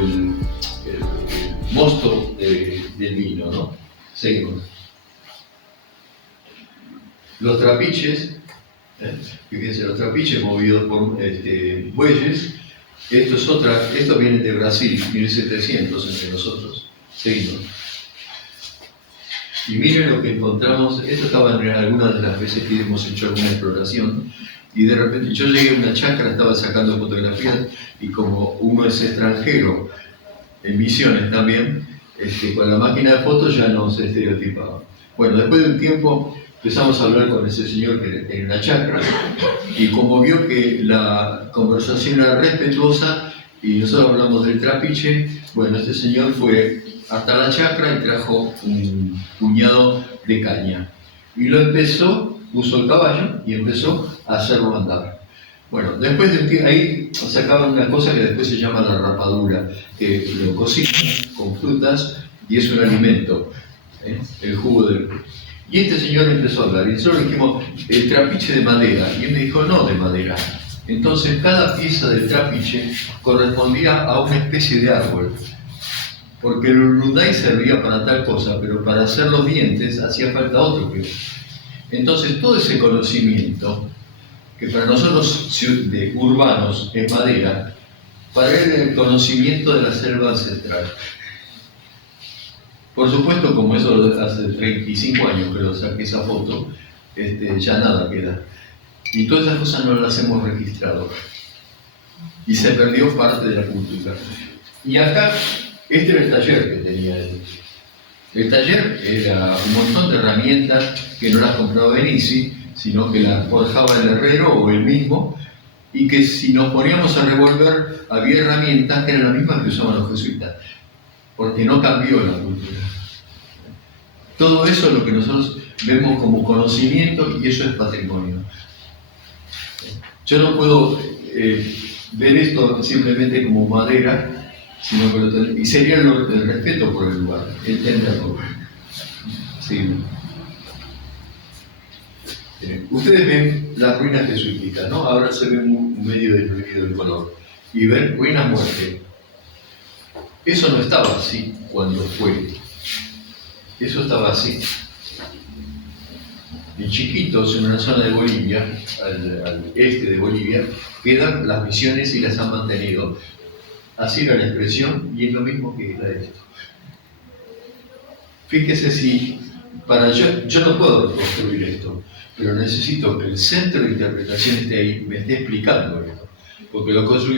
el mosto del vino, ¿no? Seguimos. Los trapiches, fíjense, los trapiches movidos por bueyes, esto viene de Brasil, 1700 entre nosotros. Seguimos. Y miren lo que encontramos, esto estaba en algunas de las veces que hemos hecho alguna exploración, y de repente yo llegué a una chacra, estaba sacando fotografías, y como uno es extranjero, en Misiones también, con la máquina de fotos ya no se estereotipaba. Bueno, después de un tiempo empezamos a hablar con ese señor que tenía una chacra, y como vio que la conversación era respetuosa, y nosotros hablamos del trapiche, bueno, este señor fue hasta la chacra y trajo un puñado de caña. Y lo puso el caballo y empezó a hacerlo andar. Bueno, después de un tiempo, ahí sacaban una cosa que después se llama la rapadura, que lo cocinan con frutas y es un alimento, el jugo del... Y este señor empezó a hablar y nosotros le dijimos, el trapiche de madera, y él me dijo, no de madera. Entonces cada pieza del trapiche correspondía a una especie de árbol, porque el urunday servía para tal cosa, pero para hacer los dientes hacía falta otro que... Entonces todo ese conocimiento, que para nosotros urbanos es madera, para él era el conocimiento de la selva ancestral. Por supuesto, como eso hace 35 años que lo saqué esa foto, ya nada queda. Y todas esas cosas no las hemos registrado. Y se perdió parte de la cultura. Y acá, este era el taller que tenía él. El taller era un montón de herramientas que no las compraba Benici, sino que las forjaba el herrero o él mismo, y que si nos poníamos a revolver, había herramientas que eran las mismas que usaban los jesuitas, porque no cambió la cultura. Todo eso es lo que nosotros vemos como conocimiento y eso es patrimonio. Yo no puedo ver esto simplemente como madera, sino que y sería el respeto por el lugar, entenderlo. Sí. Ustedes ven las ruinas jesuíticas, ¿no? Ahora se ve medio diluido el color. Y ven ruinas muerte. Eso no estaba así cuando fue. Eso estaba así. En Chiquitos, en una zona de Bolivia, al este de Bolivia, quedan las misiones y las han mantenido. Así era la expresión y es lo mismo que era esto. Fíjese si, yo no puedo reconstruir esto, pero necesito que el centro de interpretación esté ahí, me esté explicando esto. Porque los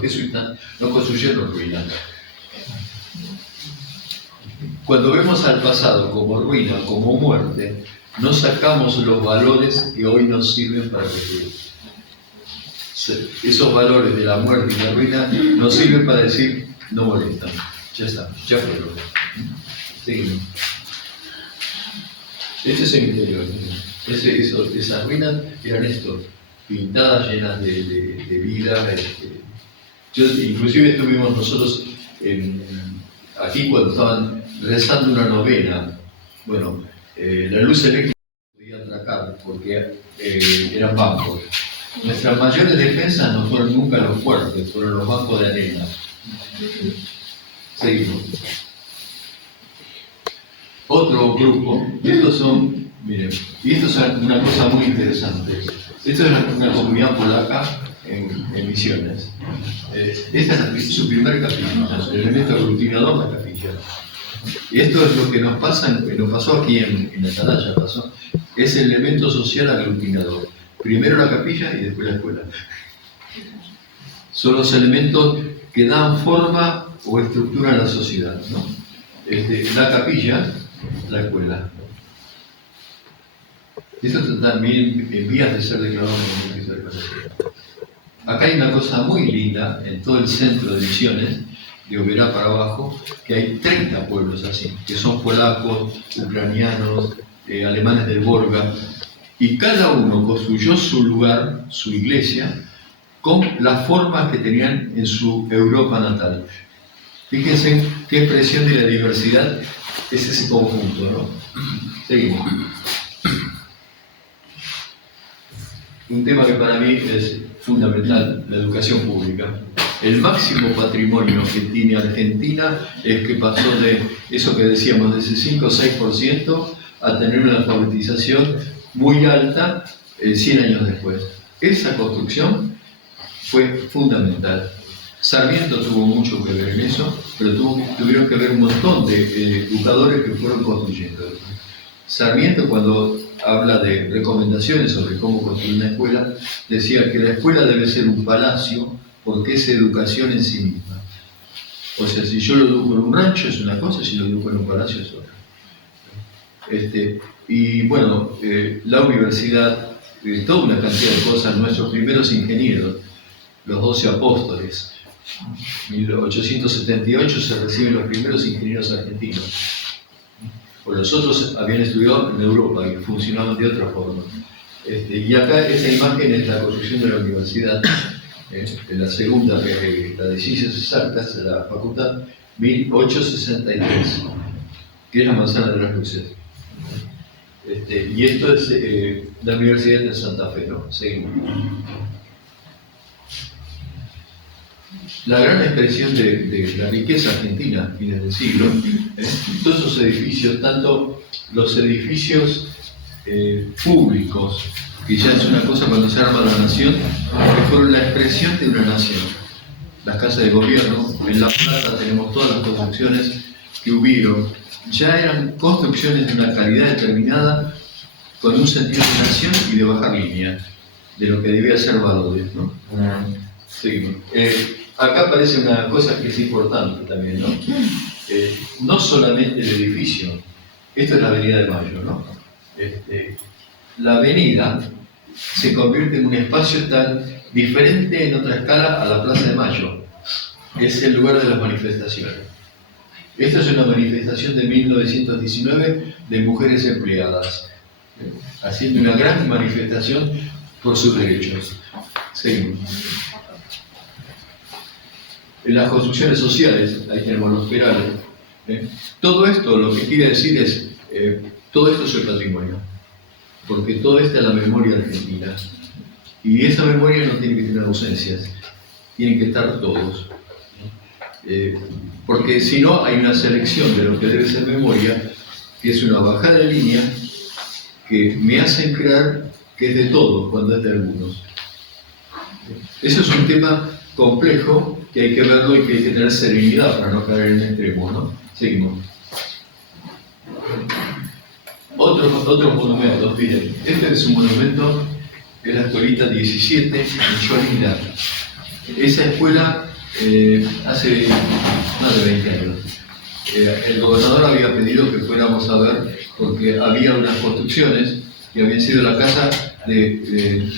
jesuitas no construyeron ruinas. Cuando vemos al pasado como ruina, como muerte, no sacamos los valores que hoy nos sirven para construir. Esos valores de la muerte y la ruina nos sirven para decir, no molestan, ya está, ya fue. Seguimos. Este es el interior. Esas ruinas eran esto, pintadas, llenas de vida. Inclusive estuvimos nosotros aquí cuando estaban rezando una novena. Bueno, la luz eléctrica no podía atracar porque eran bancos. Nuestras mayores defensas no fueron nunca los fuertes, fueron los bancos de arena. Seguimos. Otro grupo, estos son, miren, y esto es una cosa muy interesante. Esto es una comunidad polaca en Misiones. Esta es su primer capilla, el elemento aglutinador de la capilla. Y esto es lo que nos pasó aquí en Atalaya, es el elemento social aglutinador. Primero la capilla y después la escuela. Son los elementos que dan forma o estructura a la sociedad, ¿no? La capilla, la escuela. Eso también en vías de ser declarado como un de catedral. Acá hay una cosa muy linda en todo el centro de Misiones, de Oberá para abajo, que hay 30 pueblos así, que son polacos, ucranianos, alemanes del Volga, y cada uno construyó su lugar, su iglesia, con las formas que tenían en su Europa natal. Fíjense qué expresión de la diversidad es ese conjunto, ¿no? Seguimos. Un tema que para mí es fundamental, la educación pública. El máximo patrimonio que tiene Argentina es que pasó de eso que decíamos, de ese 5 o 6% a tener una alfabetización muy alta 100 años después. Esa construcción fue fundamental. Sarmiento tuvo mucho que ver en eso, pero tuvieron que ver un montón de educadores que fueron construyendo. Sarmiento, cuando habla de recomendaciones sobre cómo construir una escuela, decía que la escuela debe ser un palacio porque es educación en sí misma. O sea, si yo lo educo en un rancho es una cosa, si lo educo en un palacio es otra. Y bueno, la universidad, toda una cantidad de cosas, nuestros primeros ingenieros, los 12 apóstoles, en 1878 se reciben los primeros ingenieros argentinos. Pues los otros habían estudiado en Europa y funcionaban de otra forma. Y acá esa imagen es la construcción de la universidad, en la segunda, la de Ciencias Exactas, de la facultad, 1863, que es la manzana de las luces. Y esto es la Universidad de Santa Fe, ¿no? Seguimos. La gran expresión de la riqueza argentina a fines del siglo, todos esos edificios, tanto los edificios públicos, que ya es una cosa cuando se arma la nación, que fueron la expresión de una nación. Las casas de gobierno, en La Plata tenemos todas las construcciones que hubieron, ya eran construcciones de una calidad determinada, con un sentido de nación y de bajar línea, de lo que debía ser valores, ¿no? Seguimos. Acá aparece una cosa que es importante también, ¿no? No solamente el edificio, esto es la Avenida de Mayo, ¿no? La avenida se convierte en un espacio tan diferente en otra escala a la Plaza de Mayo. Es el lugar de las manifestaciones. Esta es una manifestación de 1919 de mujeres empleadas, haciendo una gran manifestación por sus derechos. Seguimos. En las construcciones sociales, ahí tenemos los perales. Todo esto lo que quiere decir es, todo esto es el patrimonio, porque todo esto es la memoria argentina. Y esa memoria no tiene que tener ausencias, tienen que estar todos. Porque si no, hay una selección de lo que debe ser memoria, que es una bajada de línea, que me hacen creer que es de todos cuando es de algunos. Eso es un tema complejo que hay que verlo y que hay que tener serenidad para no caer en el extremo, ¿no? Seguimos. Otros monumentos, miren, este es un monumento de la escuelita 17 en Cholila. Esa escuela hace más de 20 años. El gobernador había pedido que fuéramos a ver porque había unas construcciones que habían sido la casa de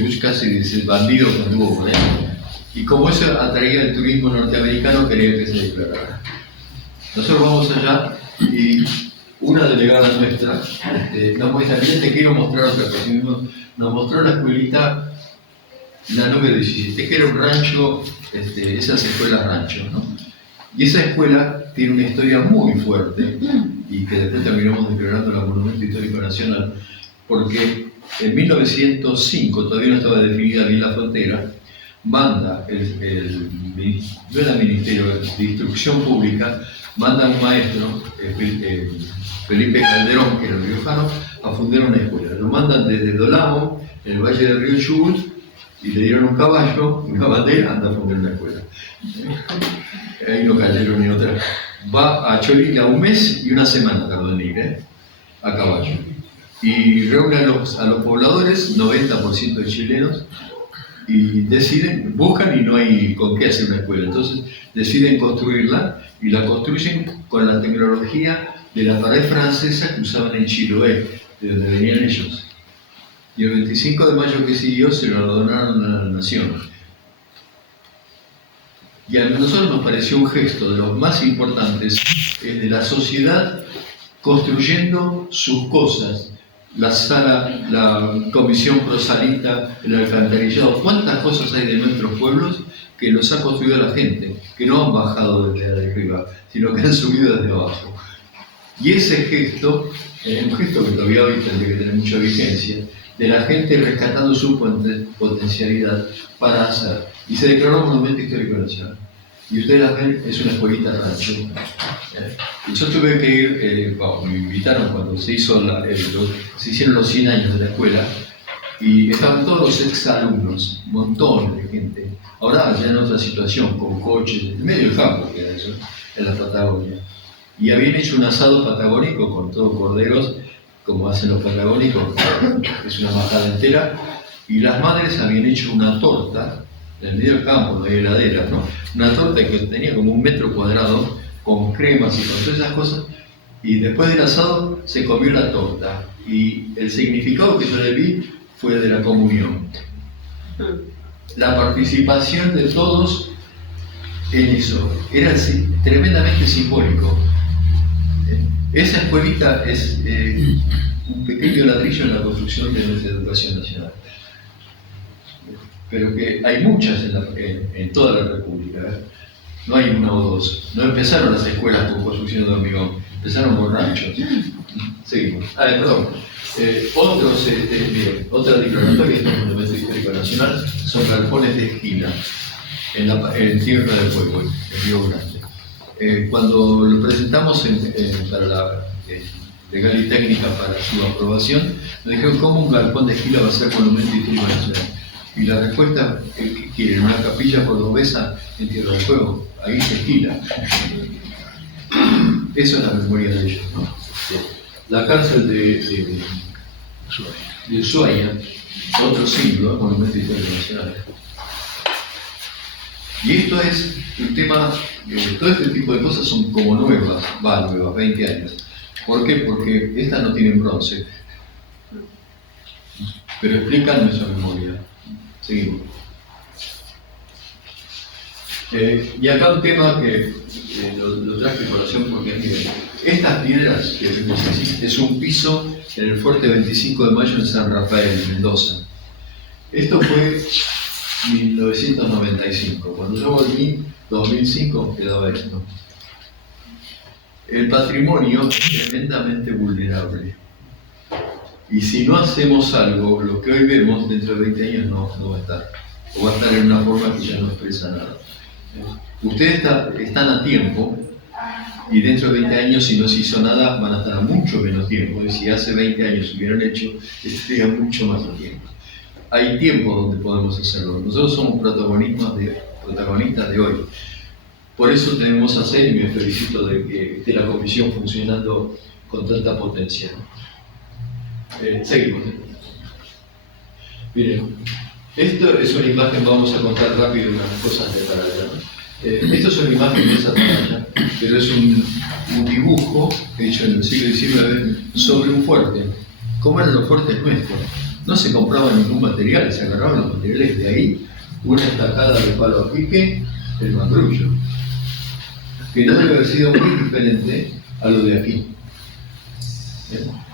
Bush Cassidy, ese bandido que anduvo con él. Y como eso atraía el turismo norteamericano, quería que se declarara. Nosotros vamos allá y una delegada nuestra nos muestra, mira, te quiero mostrar otra cosa. Nos mostró la escuelita, la número 17, que era un rancho, esas escuelas ranchos, ¿no? Y esa escuela tiene una historia muy fuerte y que después terminamos declarando la Monumento Histórico Nacional, porque en 1905, todavía no estaba definida bien la frontera, manda no era Ministerio de Instrucción Pública, manda a un maestro, Felipe Calderón, que era el riojano, a fundar una escuela. Lo mandan desde Dolamo, en el Valle del Río Chubut, y le dieron un caballo, una bandera, anda a fundar una escuela. Ahí no cayeron ni otra. Va a Cholila un mes y una semana tardó en ir, a caballo. Y reúne a los pobladores, 90% de chilenos, y deciden, buscan y no hay con qué hacer una escuela. Entonces deciden construirla y la construyen con la tecnología de la pared francesa que usaban en Chiloé, de donde venían ellos. Y el 25 de mayo que siguió se lo donaron a la nación. Y a nosotros nos pareció un gesto de los más importantes, de la sociedad construyendo sus cosas. La sala, la comisión prosalita, el alcantarillado, cuántas cosas hay de nuestros pueblos que los ha construido la gente, que no han bajado desde arriba, sino que han subido desde abajo. Y ese gesto, un gesto que todavía hoy tendría que tener mucha vigencia, de la gente rescatando su potencialidad para hacer. y se declaró monumento histórico nacional. Y ustedes las ven, es una escuelita rancho. Y yo tuve que ir, me invitaron cuando se hicieron los 100 años de la escuela, y estaban todos los exalumnos, montones de gente. Ahora ya en otra situación, con coches, en medio del campo, que era eso, en la Patagonia. Y habían hecho un asado patagónico con todos corderos, como hacen los patagónicos, es una majada entera, y las madres habían hecho una torta, en el medio del campo, no hay heladera, ¿no? Una torta que tenía como 1 metro cuadrado, con cremas y con todas esas cosas, y después del asado se comió la torta, y el significado que yo le vi fue de la comunión. La participación de todos en eso, era tremendamente simbólico. Esa escuelita es un pequeño ladrillo en la construcción de nuestra educación nacional. Pero que hay muchas en toda la República, ¿eh? No hay una o dos. No empezaron las escuelas con construcción de hormigón, empezaron con ranchos. Seguimos. Perdón. Otra declaratoria de monumento histórico nacional son galpones de esquina en Tierra del Fuego, en Río Grande. Cuando lo presentamos para la legal y técnica para su aprobación, nos dijeron cómo un galpón de esquina va a ser monumento histórico nacional. Y la respuesta es que quieren una capilla cordobesa en Tierra del Fuego, ahí se esquila. Eso es la memoria de ellos, ¿no? La cárcel de Ushuaia, otro siglo, monumento histórico nacional. Y esto es un tema, todo este tipo de cosas son como nuevas, 20 años. ¿Por qué? Porque estas no tienen bronce, pero explican nuestra memoria. Seguimos. Y acá un tema que lo traje a colación porque, miren, estas piedras que vemos así, es un piso en el Fuerte 25 de Mayo en San Rafael, en Mendoza. Esto fue 1995. Cuando yo volví, 2005, quedaba esto. El patrimonio es tremendamente vulnerable. Y si no hacemos algo, lo que hoy vemos dentro de 20 años no va a estar. O va a estar en una forma que ya no expresa nada. Ustedes están a tiempo, y dentro de 20 años, si no se hizo nada, van a estar a mucho menos tiempo. Y si hace 20 años se hubieran hecho, estaría mucho más a tiempo. Hay tiempo donde podemos hacerlo. Nosotros somos protagonistas de hoy. Por eso tenemos a hacer, y me felicito de que esté la comisión funcionando con tanta potencia. Seguimos. Miren, esto es una imagen, vamos a contar rápido unas cosas de Atalaya. Esto es una imagen de esa Atalaya, pero es un dibujo hecho en el siglo XIX sobre un fuerte. ¿Cómo eran los fuertes nuestros? No se compraba ningún material, se agarraban los materiales de ahí, una estacada de palo a pique, el mandrullo, que no debe haber sido muy diferente a lo de aquí.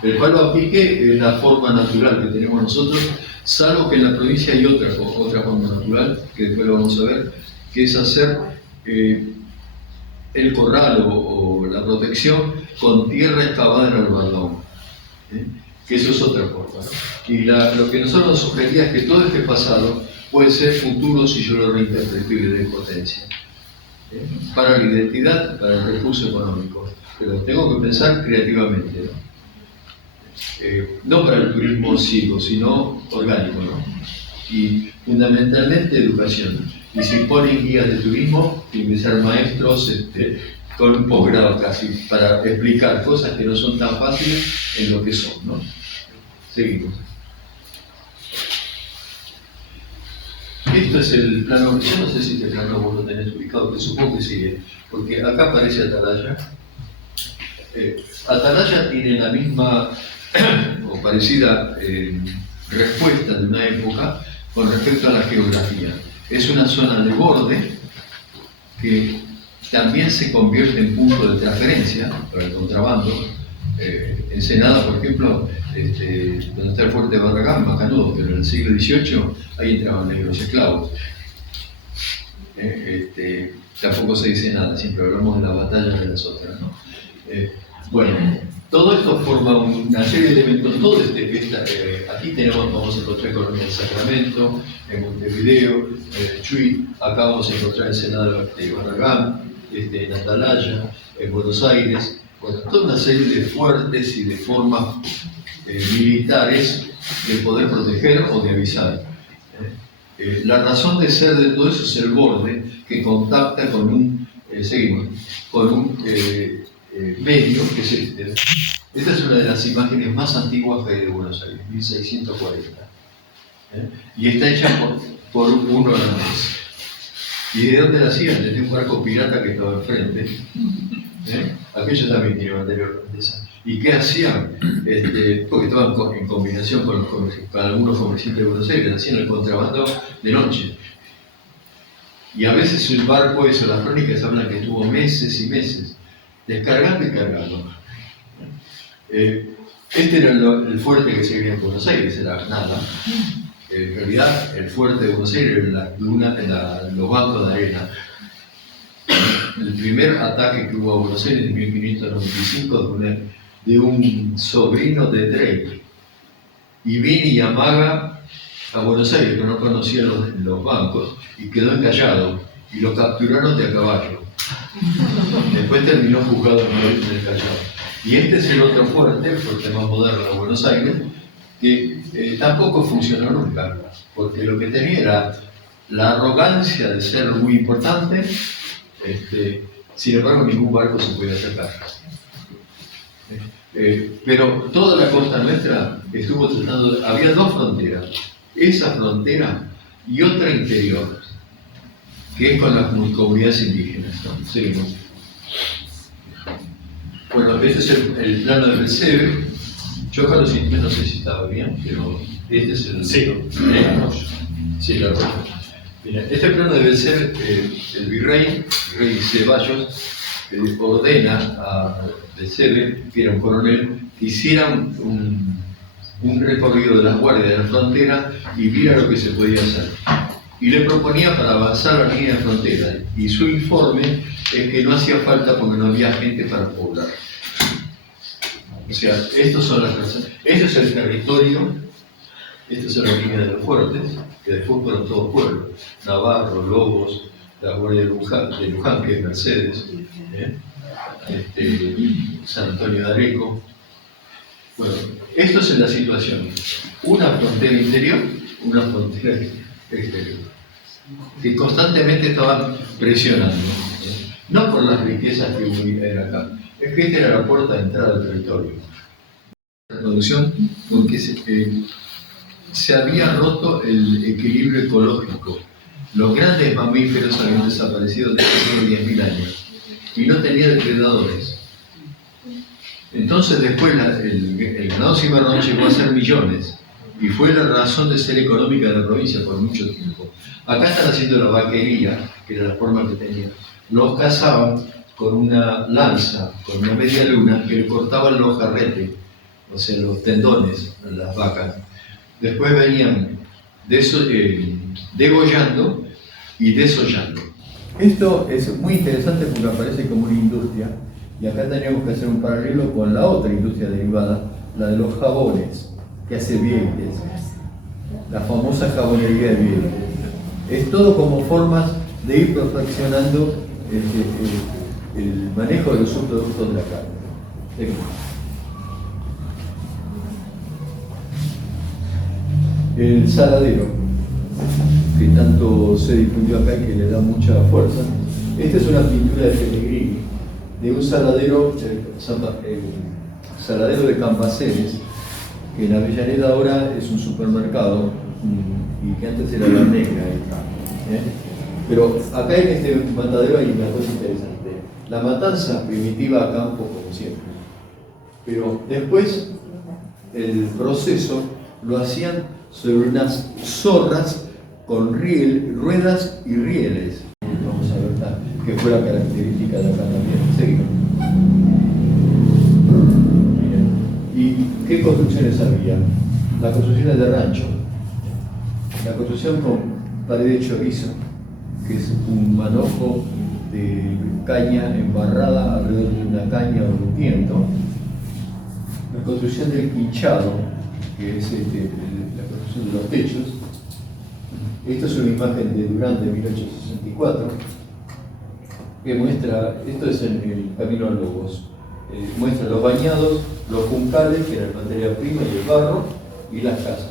El palo a pique es la forma natural que tenemos nosotros, salvo que en la provincia hay otra forma natural, que después lo vamos a ver, que es hacer el corral o la protección con tierra excavada en el albardón. Que eso es otra forma, ¿no? Y lo que nosotros nos sugería es que todo este pasado puede ser futuro si yo lo reinterpreto y le doy potencia. Para la identidad, para el recurso económico. Pero tengo que pensar creativamente, ¿no? No para el turismo ciego, sino orgánico, ¿no? Y fundamentalmente educación. Y si ponen guías de turismo, tienen que ser maestros con un posgrado casi, para explicar cosas que no son tan fáciles en lo que son, ¿no? Seguimos. Esto es el plano, yo no sé si este plano vos lo tenés ubicado, pero supongo que sí, porque acá aparece Atalaya. Atalaya tiene la misma o parecida respuesta de una época con respecto a la geografía. Es una zona de borde que también se convierte en punto de transferencia para el contrabando. Ensenada, por ejemplo, donde está el fuerte de Barragán, Macanudo, pero en el siglo XVIII ahí entraban negros esclavos. Tampoco se dice nada, siempre hablamos de las batallas de las otras, ¿no? Bueno, Todo esto forma una serie de elementos. Aquí vamos a encontrar Colonia del Sacramento, en Montevideo, en Chuy, acá vamos a encontrar Ensenada de Barragán, en Atalaya, en Buenos Aires. Bueno, toda una serie de fuertes y de formas militares de poder proteger o de avisar. La razón de ser de todo eso es el borde que contacta con un medio que es este. Esta es una de las imágenes más antiguas que hay de Buenos Aires, 1640. Y está hecha por un holandés. ¿Y de dónde la hacían? Desde un barco pirata que estaba enfrente. Aquello también tiene materia holandesa. ¿Y qué hacían? Porque estaban en combinación con algunos comerciantes de Buenos Aires, hacían el contrabando de noche. Y a veces el barco, las crónicas hablan que estuvo meses y meses, descargando y cargando. Este era el fuerte que se veía en Buenos Aires, era nada. En realidad, el fuerte de Buenos Aires era los bancos de arena. El primer ataque que hubo a Buenos Aires en 1595 de un sobrino de Drake. Y vino y amaga a Buenos Aires, que no conocía los bancos, y quedó encallado. Y lo capturaron de a caballo. Después terminó juzgado en el Callao. Y este es el otro fuerte, el fuerte más moderno de Buenos Aires, que tampoco funcionó nunca, porque lo que tenía era la arrogancia de ser muy importante, sin embargo ningún barco se podía acercar. Pero toda la costa nuestra estuvo tratando había dos fronteras, esa frontera y otra interior, que es con las comunidades indígenas, ¿no? Seguimos. Bueno, este es el plano del Belcebé. Yo acá lo siento, no sé si estaba bien, pero este es el... Sí. Sí, la arroyo. Mira, este plano del Belcebé, el virrey Ceballos, ordena a Belcebé, que era un coronel, que hiciera un recorrido de las guardias de la frontera y viera lo que se podía hacer. Y le proponía para avanzar la línea de frontera. Y su informe es que no hacía falta porque no había gente para poblar. O sea, estos son las personas. Este es el territorio, esta es la línea de los fuertes, que después fueron todos pueblos. Navarro, Lobos, la guardia de Luján, que es Mercedes, San Antonio de Areco. Bueno, esto es la situación. Una frontera interior, una frontera exterior, que constantemente estaban presionando, no por las riquezas que hubo acá, es que esta era la puerta de entrada al territorio. La producción, porque se había roto el equilibrio ecológico. Los grandes mamíferos habían desaparecido desde hace 10.000 años y no tenía depredadores. Entonces después el ganado cimarrón llegó a ser millones y fue la razón de ser económica de la provincia por mucho tiempo. Acá están haciendo la vaquería, que era la forma que tenían. Los cazaban con una lanza, con una media luna, que le cortaban los jarretes, o sea, los tendones a las vacas. Después venían degollando y desollando. Esto es muy interesante porque aparece como una industria, y acá teníamos que hacer un paralelo con la otra industria derivada, la de los jabones, que hace Vieites, la famosa jabonería de Vieites. Es todo como formas de ir perfeccionando el manejo de los subproductos de la carne. El saladero, que tanto se difundió acá y que le da mucha fuerza. Esta es una pintura de Pellegrini, de un saladero, saladero de Campaceres, que en Avellaneda ahora es un supermercado y que antes era la negra. Pero acá en este matadero hay una cosa interesante. La matanza primitiva a campo, como siempre. Pero después el proceso lo hacían sobre unas zorras con ruedas y rieles. Vamos a ver que fue la característica de acá también. Seguimos. ¿Y qué construcciones había? Las construcciones de rancho. La construcción con pared de chorizo, que es un manojo de caña embarrada alrededor de una caña o de un tiento, la construcción del quinchado, que es la construcción de los techos. Esta es una imagen de Durán de 1864, que muestra, esto es en el Camino a Lobos, muestra los bañados, los juncales, que eran materia prima y el barro, y las casas.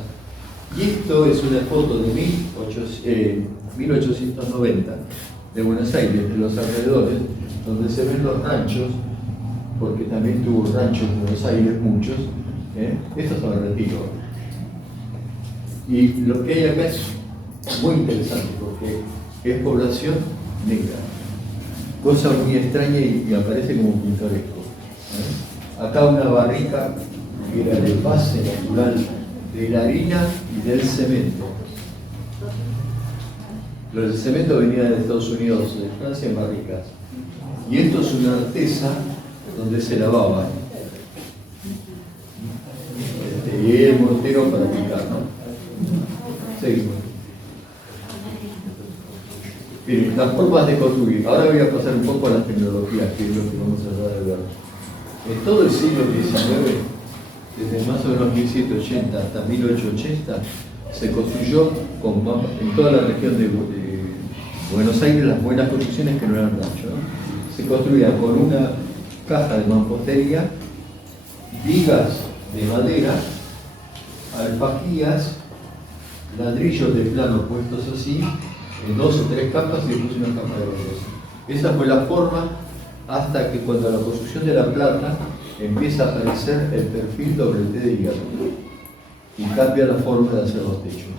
Y esto es una foto de 1890 de Buenos Aires, de los alrededores, donde se ven los ranchos, porque también tuvo ranchos en Buenos Aires, muchos. Estos son el Retiro. Y lo que hay acá es muy interesante, porque es población negra. Cosa muy extraña y aparece como pintoresco. Acá una barrica que era de base natural de la harina y del cemento. El cemento venía de Estados Unidos, de Francia, en barricas. Y esto es una artesa donde se lavaba. Y el mortero para picar, ¿no? Seguimos. Miren, las formas de construir. Ahora voy a pasar un poco a las tecnologías, que es lo que vamos a tratar de ver. En todo el siglo XIX, desde más o menos 1780 hasta 1880, se construyó en toda la región de Buenos Aires las buenas construcciones que no eran ranchos, ¿no? Se construía con una caja de mampostería, vigas de madera, alfajías, ladrillos de plano puestos así, en 2 o 3 capas y después una capa de balosa. Esa fue la forma hasta que cuando la construcción de La Plata empieza a aparecer el perfil doble T de hierro y cambia la forma de hacer los techos.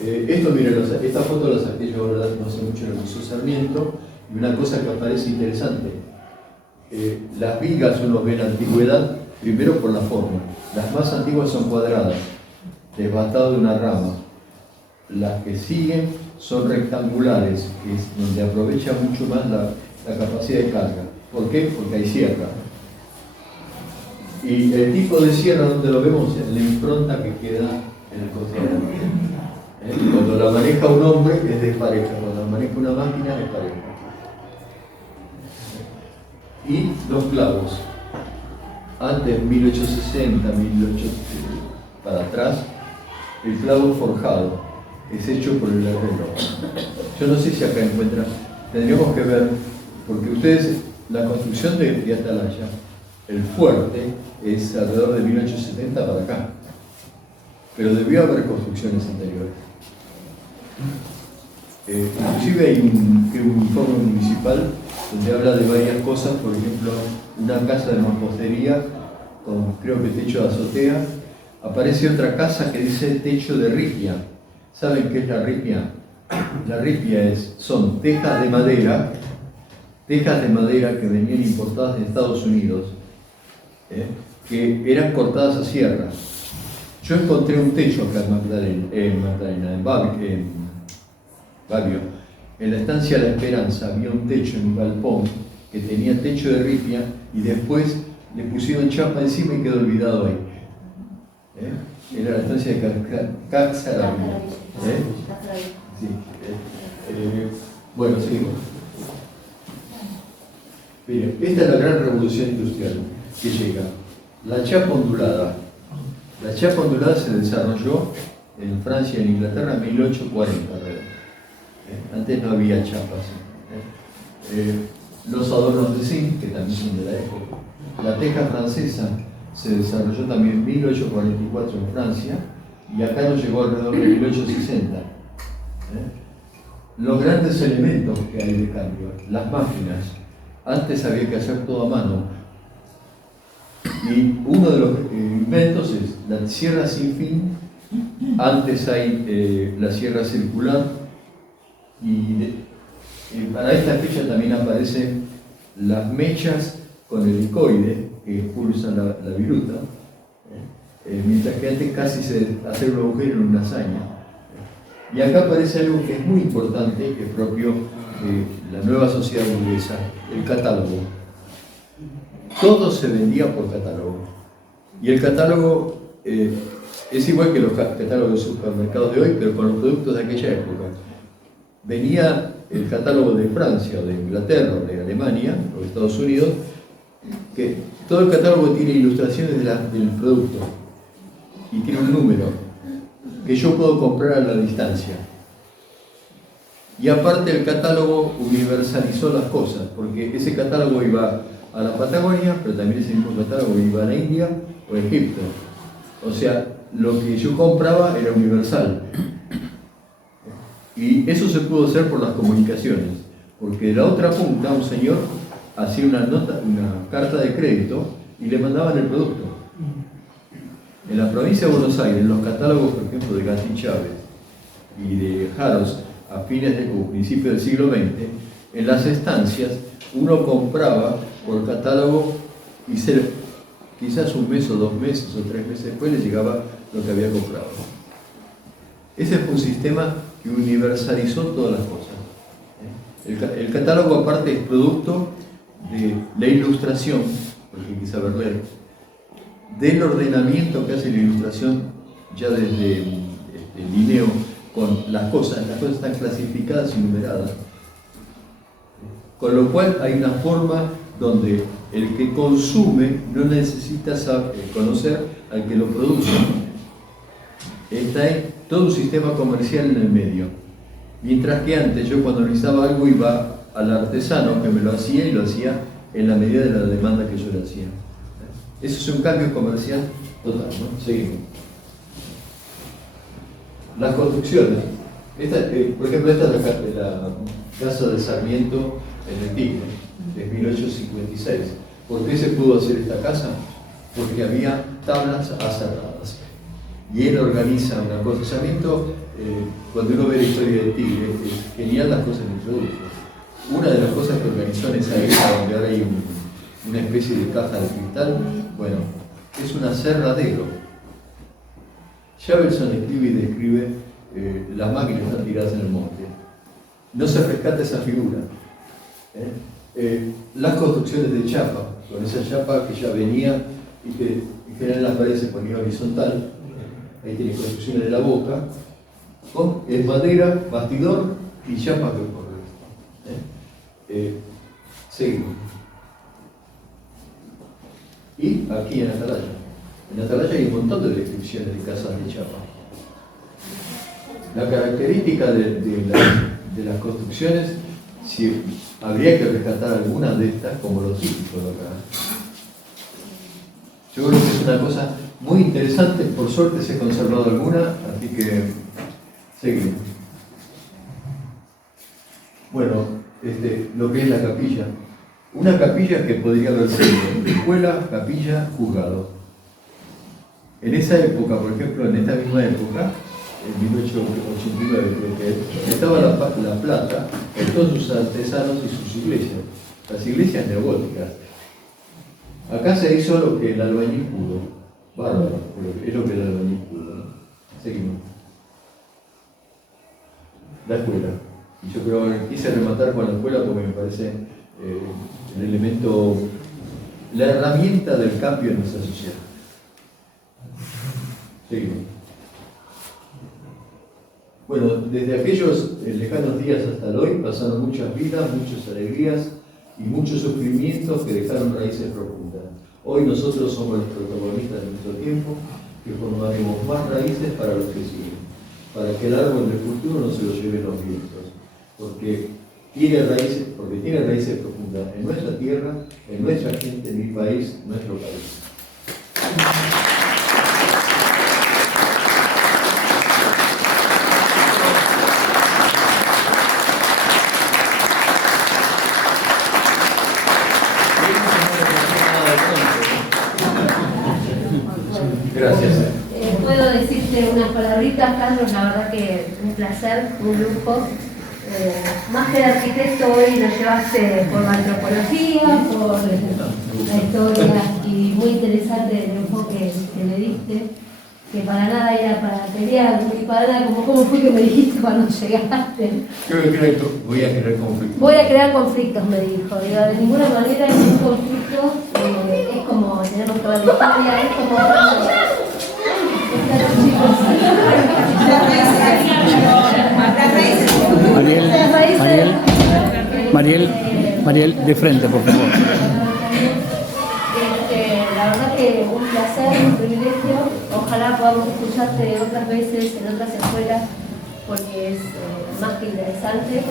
Esto, miren, esta foto la saqué yo no hace mucho en el Museo Sarmiento, y una cosa que aparece interesante. Las vigas uno ve en antigüedad, primero por la forma. Las más antiguas son cuadradas, desbastadas de una rama. Las que siguen son rectangulares, que es donde aprovecha mucho más la capacidad de carga. ¿Por qué? Porque hay sierra. Y el tipo de sierra donde lo vemos en la impronta que queda en el costado. Cuando la maneja un hombre es despareja, cuando la maneja una máquina es pareja. Y los clavos. Antes, 1860, 1800, para atrás, el clavo forjado es hecho por el herrero. Yo no sé si acá encuentran, tendríamos que ver, porque ustedes, la construcción de Atalaya, el fuerte es alrededor de 1870 para acá, pero debió haber construcciones anteriores. Inclusive hay un informe municipal donde habla de varias cosas, por ejemplo, una casa de mampostería con creo que techo de azotea. Aparece otra casa que dice techo de ripia. ¿Saben qué es la ripia? La ripia son tejas de madera que venían importadas de Estados Unidos, que eran cortadas a sierra. Yo encontré un techo acá en Babio. En la estancia La Esperanza había un techo en un galpón que tenía techo de ripia y después le pusieron chapa encima y quedó olvidado ahí. Era la estancia de Caxarabi. Sí. Bueno, seguimos. Miren, esta es la gran revolución industrial que llega. La chapa ondulada. La chapa ondulada se desarrolló en Francia y en Inglaterra en 1840. Antes no había chapas. Los adornos de zinc, que también son de la época. La teja francesa se desarrolló también en 1844 en Francia y acá nos llegó alrededor de 1860. Los grandes elementos que hay de cambio, las máquinas. Antes había que hacer todo a mano. Y uno de los inventos es la sierra sin fin. Antes hay la sierra circular. Y para esta fecha también aparecen las mechas con helicoide que expulsan la viruta, mientras que antes casi se hacía un agujero en una hazaña. Y acá aparece algo que es muy importante, que es propio de la nueva sociedad burguesa, el catálogo. Todo se vendía por catálogo. Y el catálogo es igual que los catálogos de supermercados de hoy, pero con los productos de aquella época. Venía el catálogo de Francia, o de Inglaterra, o de Alemania, o de Estados Unidos, que todo el catálogo tiene ilustraciones del producto y tiene un número que yo puedo comprar a la distancia. Y aparte el catálogo universalizó las cosas, porque ese catálogo iba a la Patagonia, pero también ese mismo catálogo iba a la India o a Egipto. O sea, lo que yo compraba era universal. Y eso se pudo hacer por las comunicaciones, porque de la otra punta un señor hacía una carta de crédito y le mandaban el producto. En la provincia de Buenos Aires, los catálogos, por ejemplo, de Gattin Chávez y de Harrods a fines o principios del siglo XX, en las estancias uno compraba por catálogo y quizás un mes o 2 meses o 3 meses después le llegaba lo que había comprado. Ese fue un sistema que universalizó todas las cosas. El catálogo aparte es producto de la ilustración, porque hay que saber leer, del ordenamiento que hace la ilustración ya desde Linneo, con las cosas están clasificadas y numeradas. Con lo cual hay una forma donde el que consume no necesita conocer al que lo produce. Está ahí todo un sistema comercial en el medio. Mientras que antes yo cuando necesitaba algo iba al artesano que me lo hacía y lo hacía en la medida de la demanda que yo le hacía. Eso es un cambio comercial total, ¿no? Seguimos. Las construcciones. Por ejemplo, esta es la casa de Sarmiento en el Tigre, de 1856. ¿Por qué se pudo hacer esta casa? Porque había tablas aserradas. Y él organiza una cosa. Sarmiento, cuando uno ve la historia del Tigre, es genial las cosas que introduce. Una de las cosas que organizó en esa época, donde ahora hay una especie de caja de cristal, bueno, es un aserradero. Javelson escribe y describe las máquinas que están tiradas en el monte. No se rescata esa figura. Las construcciones de chapa, con esa chapa que ya venía y que en general las paredes se ponía horizontal, ahí tiene construcciones de la boca, con madera, bastidor y chapa que corre. Seguimos. Y aquí en Atalaya. En Atalaya hay un montón de descripciones de casas de chapa. La característica de las construcciones, si habría que rescatar algunas de estas como lo típico de acá. Yo creo que es una cosa muy interesante, por suerte se ha conservado alguna, así que seguimos. Bueno, lo que es la capilla. Una capilla que podría haber sido escuela, capilla, juzgado. En esa época, por ejemplo, en esta misma época, en 1889 creo que estaba la plata en todos sus artesanos y sus iglesias, las iglesias neogóticas. Acá se hizo lo que el albañil pudo, bárbaro, pero es lo que el albañil pudo, ¿no? Seguimos. La escuela. Y yo creo que quise rematar con la escuela porque me parece el elemento, la herramienta del cambio en nuestra sociedad. Seguimos. Bueno, desde aquellos lejanos días hasta el hoy pasaron muchas vidas, muchas alegrías y muchos sufrimientos que dejaron raíces profundas. Hoy nosotros somos los protagonistas de nuestro tiempo, que formaremos más raíces para los que siguen, para que el árbol del futuro no se lo lleven los vientos, porque tiene raíces profundas en nuestra tierra, en nuestra gente, en mi país, nuestro país. Gracias. Puedo decirte unas palabritas, Carlos, la verdad que un placer, un lujo. Más que de arquitecto hoy lo llevaste por la antropología, por la historia y muy interesante el enfoque que me diste, que para nada era para pelear, ni para nada como fue que me dijiste cuando llegaste. Voy a crear conflictos. Voy a crear conflictos, me dijo. Digo, de ninguna manera es un conflicto, es como tenemos toda la historia, es como... Mariel, de frente, por favor. que un placer, un privilegio. Ojalá podamos escucharte otras veces en otras escuelas, porque es más que interesante.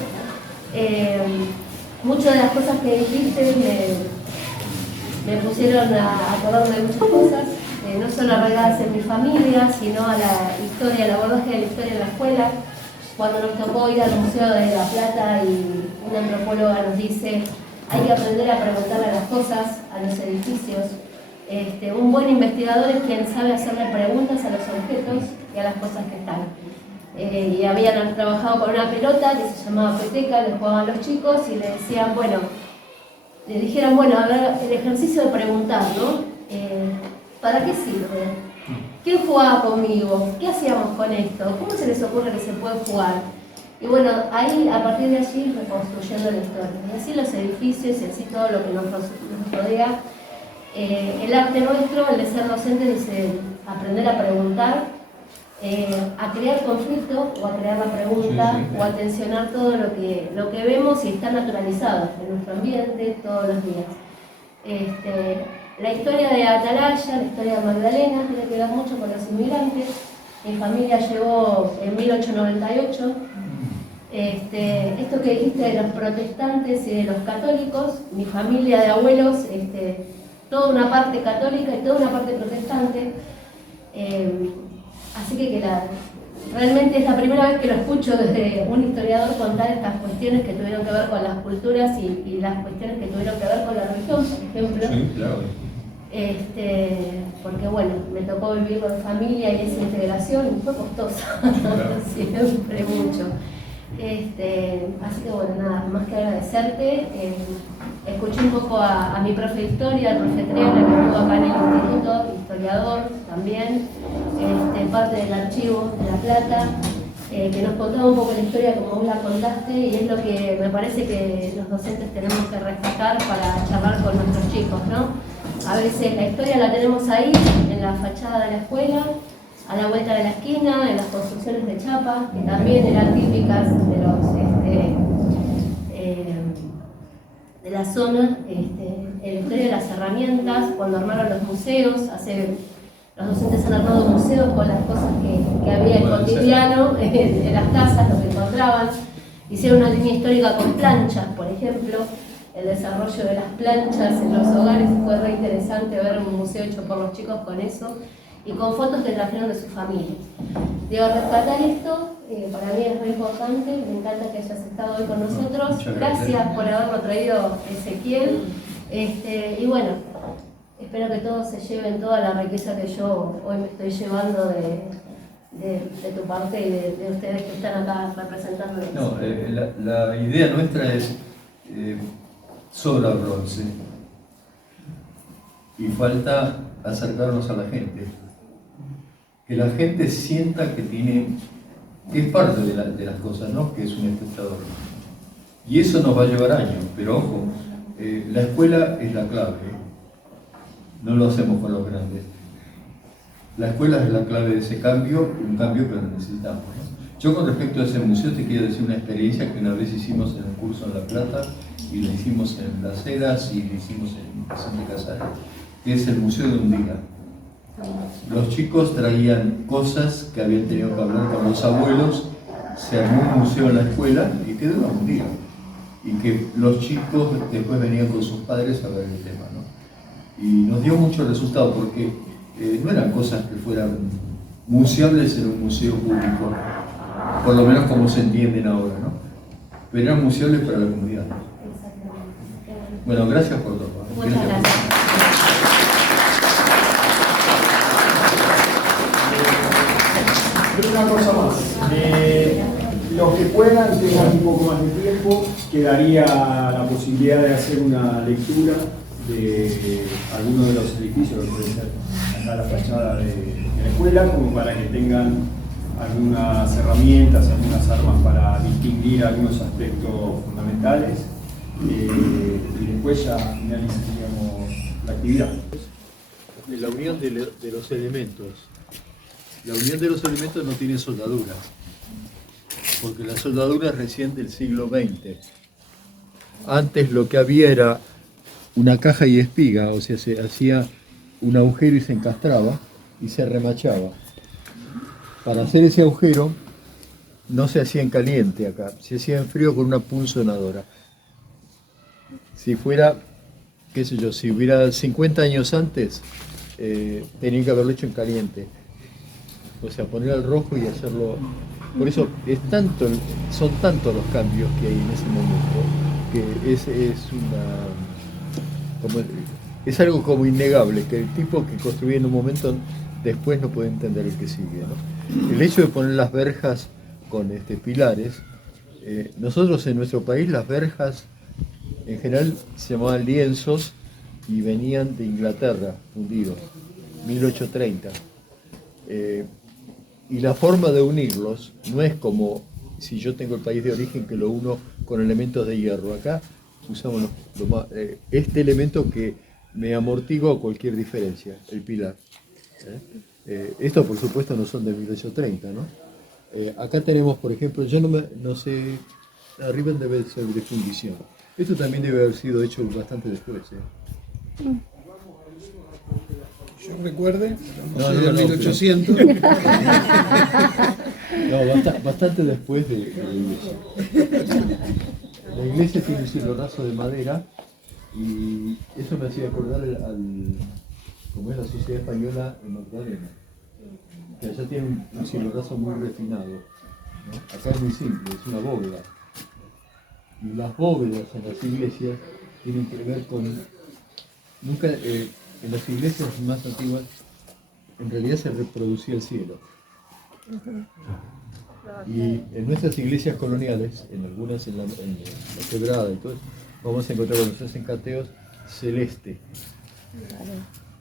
Muchas de las cosas que dijiste me pusieron a acordarme de muchas cosas, no solo arraigadas en mi familia, sino a la historia, al abordaje de la historia de la escuela. Cuando nos tocó ir al Museo de La Plata y una antropóloga nos dice: hay que aprender a preguntarle a las cosas, a los edificios. Un buen investigador es quien sabe hacerle preguntas a los objetos y a las cosas que están. Y habían trabajado con una pelota que se llamaba peteca, le jugaban los chicos y le decían, le dijeron, bueno, a ver, el ejercicio de preguntar, ¿no? ¿Para qué sirve? ¿Quién jugaba conmigo? ¿Qué hacíamos con esto? ¿Cómo se les ocurre que se puede jugar? Y bueno, ahí, a partir de allí, reconstruyendo la historia. Y así los edificios y así todo lo que nos rodea. El arte nuestro, el de ser docente, dice aprender a preguntar, a crear conflicto o a crear la pregunta, o a tensionar todo lo que vemos y está naturalizado en nuestro ambiente todos los días. La historia de Atalaya, la historia de Magdalena, tiene que ver mucho con los inmigrantes. Mi familia llegó en 1898. Esto que dijiste de los protestantes y de los católicos, mi familia de abuelos, toda una parte católica y toda una parte protestante. Así que realmente es la primera vez que lo escucho desde un historiador contar estas cuestiones que tuvieron que ver con las culturas y las cuestiones que tuvieron que ver con la religión, por ejemplo. Sí, claro. Porque bueno, me tocó vivirlo en familia y esa integración fue costosa, claro. Siempre mucho. Así que bueno, nada, más que agradecerte. Escuché un poco a mi profe de historia, al profe Treble, que estuvo acá en el instituto, historiador también, parte del archivo de La Plata, que nos contaba un poco la historia como vos la contaste, y es lo que me parece que los docentes tenemos que rescatar para charlar con nuestros chicos, ¿no? A veces la historia la tenemos ahí, en la fachada de la escuela, a la vuelta de la esquina, en las construcciones de chapa, que también eran típicas de la zona, en la historia de las herramientas, cuando armaron los museos, los docentes han armado museos con las cosas que había en cotidiano, en las casas, lo que encontraban. Hicieron una línea histórica con planchas, por ejemplo, el desarrollo de las planchas en los hogares, fue re interesante ver un museo hecho por los chicos con eso, y con fotos que trajeron de su familia. Digo, rescatar esto, para mí es muy importante, me encanta que hayas estado hoy con nosotros. Gracias por haberlo traído, Ezequiel. Y bueno, espero que todos se lleven toda la riqueza que yo hoy me estoy llevando de tu parte y de ustedes que están acá representando. No, la idea nuestra es sobra bronce y falta acercarnos a la gente. Que la gente sienta que es parte de las cosas, ¿no? Que es un espectador. Y eso nos va a llevar años, pero ojo, la escuela es la clave, no lo hacemos con los grandes. La escuela es la clave de ese cambio, un cambio que necesitamos, ¿no? Yo con respecto a ese museo te quiero decir una experiencia que una vez hicimos en un curso en La Plata, y lo hicimos en Las Heras y lo hicimos en Vicente Casares, que es el Museo de un día. Los chicos traían cosas que habían tenido que hablar con los abuelos, se armó un museo en la escuela y quedó un día. Y que los chicos después venían con sus padres a ver el tema, ¿no? Y nos dio mucho resultado porque no eran cosas que fueran museables en un museo público, por lo menos como se entienden ahora, ¿no? Pero eran museables para la comunidad. Bueno, gracias por todo. Muchas gracias. Una cosa más, los que puedan, tengan un poco más de tiempo, quedaría la posibilidad de hacer una lectura de alguno de los edificios, que puede ser acá la fachada de la escuela, como para que tengan algunas herramientas, algunas armas para distinguir algunos aspectos fundamentales, y después ya finalizaríamos la actividad. La unión de los elementos. La unión de los elementos no tiene soldadura, porque la soldadura es recién del siglo XX. Antes lo que había era una caja y espiga, o sea, se hacía un agujero y se encastraba y se remachaba. Para hacer ese agujero no se hacía en caliente acá, se hacía en frío con una punzonadora. Si fuera, qué sé yo, si hubiera 50 años antes, tenía que haberlo hecho en caliente. O sea, poner al rojo y hacerlo. Por eso son tantos los cambios que hay en ese momento, que es algo como innegable, que el tipo que construye en un momento después no puede entender el que sigue, ¿no? El hecho de poner las verjas con pilares, nosotros en nuestro país las verjas en general se llamaban lienzos y venían de Inglaterra, fundidos, 1830. Y la forma de unirlos no es como si yo tengo el país de origen que lo uno con elementos de hierro. Acá usamos este elemento que me amortigua cualquier diferencia, el pilar. Estos por supuesto no son de 1830, ¿no? Acá tenemos, por ejemplo, yo no sé, arriba debe ser de fundición. Esto también debe haber sido hecho bastante después. Yo recuerde, No, soy del 1800. No, bastante después de la iglesia. La iglesia tiene un cielo raso de madera y eso me hacía acordar como es la sociedad española en Magdalena, que allá tiene un cielo raso muy refinado, ¿no? Acá es muy simple, es una bóveda. Y las bóvedas en las iglesias tienen que ver con... Nunca, en las iglesias más antiguas, en realidad se reproducía el cielo. Y en nuestras iglesias coloniales, en algunas en la quebrada y todo, vamos a encontrar cuando se hacen cateos celeste.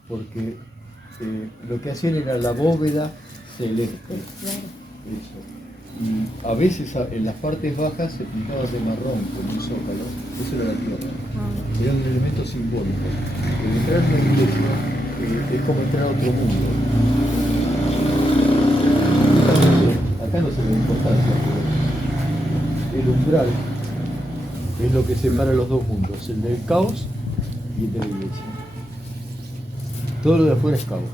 Porque lo que hacían era la bóveda celeste. Eso. Y a veces en las partes bajas se pintaba de marrón con un zócalo, eso era la tierra. Era un elemento simbólico. El entrar en una iglesia es como entrar a otro mundo. Acá no se le da importancia, pero el umbral es lo que separa los dos mundos, el del caos y el de la iglesia. Todo lo de afuera es caos.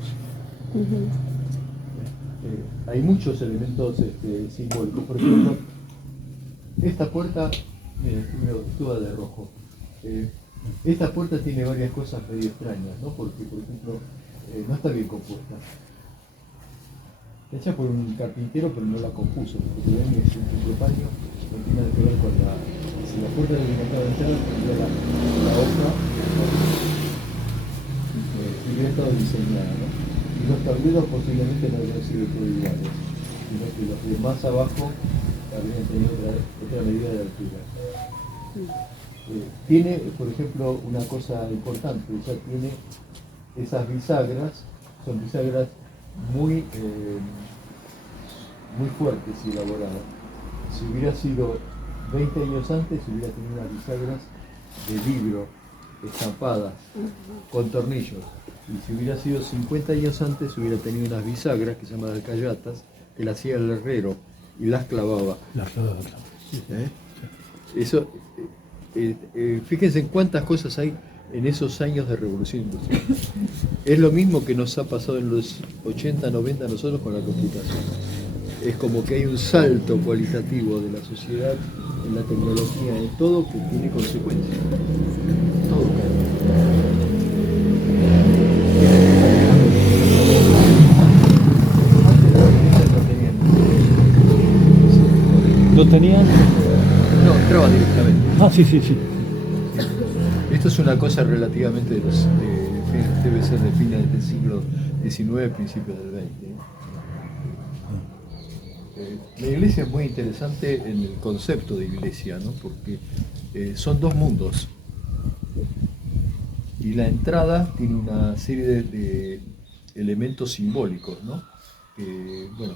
Hay muchos elementos simbólicos. Por ejemplo, esta puerta, mira, toda de rojo. Esta puerta tiene varias cosas medio extrañas, ¿no? Porque, por ejemplo, no está bien compuesta. Está hecha por un carpintero, pero no la compuso. Porque ven es un propaño, no tiene nada que ver con si la puerta de la ventana tendría la hoja, hubiera estado diseñada, ¿no? Y los tableros posiblemente no habrían sido todos iguales, sino que los de más abajo habrían tenido otra medida de altura. Tiene, por ejemplo, una cosa importante, ya tiene esas bisagras, son bisagras muy fuertes y elaboradas. Si hubiera sido 20 años antes, hubiera tenido unas bisagras de vidrio estampadas con tornillos. Y si hubiera sido 50 años antes, hubiera tenido unas bisagras que se llaman alcayatas, que las hacía el herrero y las clavaba. Las clavaba, claro. Eso, fíjense en cuántas cosas hay en esos años de revolución industrial. Es lo mismo que nos ha pasado en los 80, 90 a nosotros con la computación. Es como que hay un salto cualitativo de la sociedad en la tecnología, en todo, que tiene consecuencias. Todo ¿No tenían? No, entraba directamente. Ah, sí, sí, sí. Esto es una cosa relativamente debe ser de fines del siglo XIX, principios del XX. La iglesia es muy interesante en el concepto de iglesia, ¿no? Porque son dos mundos. Y la entrada tiene una serie de elementos simbólicos, ¿no? Que, bueno,